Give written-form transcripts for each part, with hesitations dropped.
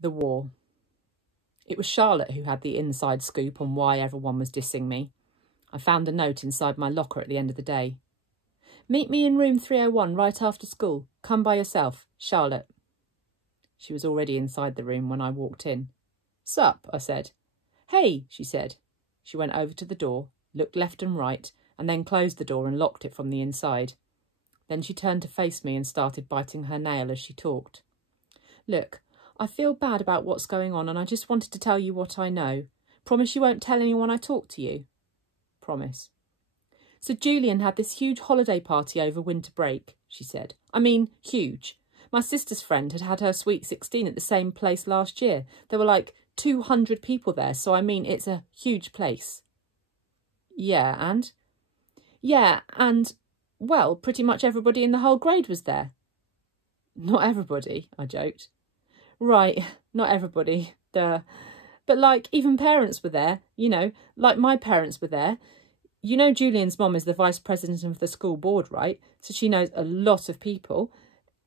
The war. It was Charlotte who had the inside scoop on why everyone was dissing me. I found a note inside my locker at the end of the day. Meet me in room 301 right after school. Come by yourself. Charlotte. She was already inside the room when I walked in. Sup, I said. Hey, she said. She went over to the door, looked left and right, and then closed the door and locked it from the inside. Then she turned to face me and started biting her nail as she talked. Look, I feel bad about what's going on and I just wanted to tell you what I know. Promise you won't tell anyone I talk to you? Promise. So Julian had this huge holiday party over winter break, she said. I mean, huge. My sister's friend had had her sweet 16 at the same place last year. There were like 200 people there, so I mean, it's a huge place. Yeah, and? Yeah, and, well, pretty much everybody in the whole grade was there. Not everybody, I joked. Right, not everybody, duh. But, like, even parents were there, you know, like my parents were there. You know Julian's mum is the vice president of the school board, right? So she knows a lot of people.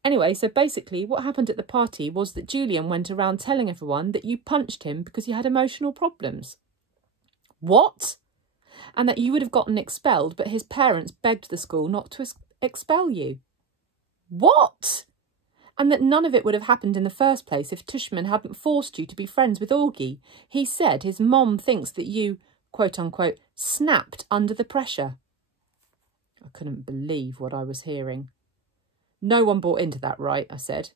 Anyway, so basically what happened at the party was that Julian went around telling everyone that you punched him because he had emotional problems. What? And that you would have gotten expelled, but his parents begged the school not to expel you. What? And that none of it would have happened in the first place if Tushman hadn't forced you to be friends with Augie. He said his mom thinks that you, quote unquote, snapped under the pressure. I couldn't believe what I was hearing. No one bought into that, right? I said.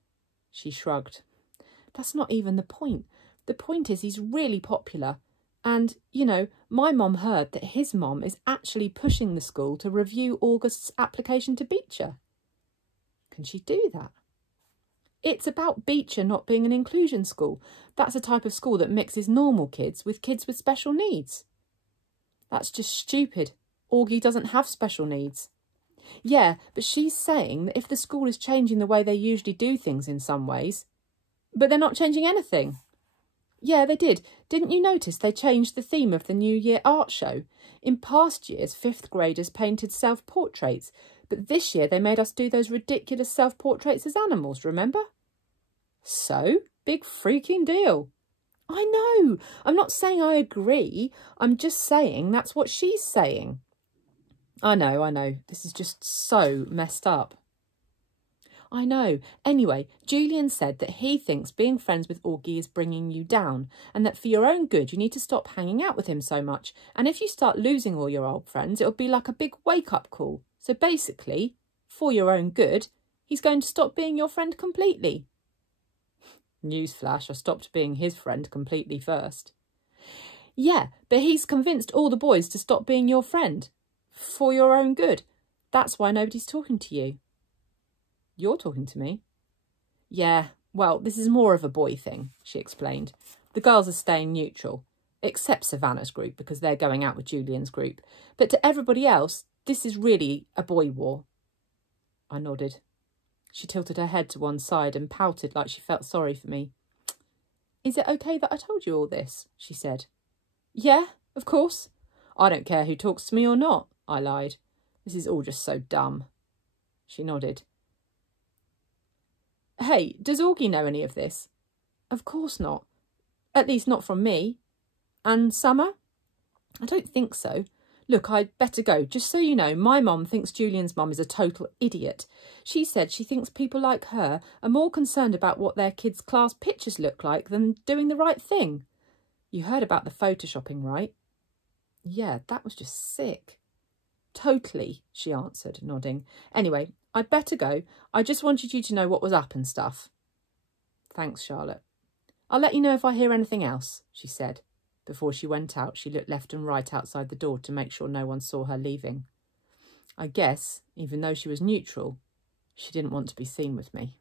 She shrugged. That's not even the point. The point is he's really popular. And, you know, my mom heard that his mom is actually pushing the school to review August's application to Beecher. Can she do that? It's about Beecher not being an inclusion school. That's a type of school that mixes normal kids with special needs. That's just stupid. Augie doesn't have special needs. Yeah, but she's saying that if the school is changing the way they usually do things in some ways, but they're not changing anything. Yeah, they did. Didn't you notice they changed the theme of the New Year art show? In past years, 5th graders painted self-portraits, but this year they made us do those ridiculous self-portraits as animals, remember? So, big freaking deal. I know. I'm not saying I agree. I'm just saying that's what she's saying. I know. This is just so messed up. I know. Anyway, Julian said that he thinks being friends with Augie is bringing you down and that for your own good you need to stop hanging out with him so much. And if you start losing all your old friends, it'll be like a big wake-up call. So basically, for your own good, he's going to stop being your friend completely. Newsflash, I stopped being his friend completely first. Yeah, but he's convinced all the boys to stop being your friend. For your own good. That's why nobody's talking to you. You're talking to me? Yeah, well, this is more of a boy thing, she explained. The girls are staying neutral, except Savannah's group because they're going out with Julian's group. But to everybody else, this is really a boy war. I nodded. She tilted her head to one side and pouted like she felt sorry for me. Is it okay that I told you all this? She said. Yeah, of course. I don't care who talks to me or not, I lied. This is all just so dumb. She nodded. Hey, does Augie know any of this? Of course not. At least not from me. And Summer? I don't think so. Look, I'd better go. Just so you know, my mum thinks Julian's mum is a total idiot. She said she thinks people like her are more concerned about what their kids' class pictures look like than doing the right thing. You heard about the photoshopping, right? Yeah, that was just sick. Totally, she answered, nodding. Anyway, I'd better go. I just wanted you to know what was up and stuff. Thanks, Charlotte. I'll let you know if I hear anything else, she said. Before she went out, she looked left and right outside the door to make sure no one saw her leaving. I guess, even though she was neutral, she didn't want to be seen with me.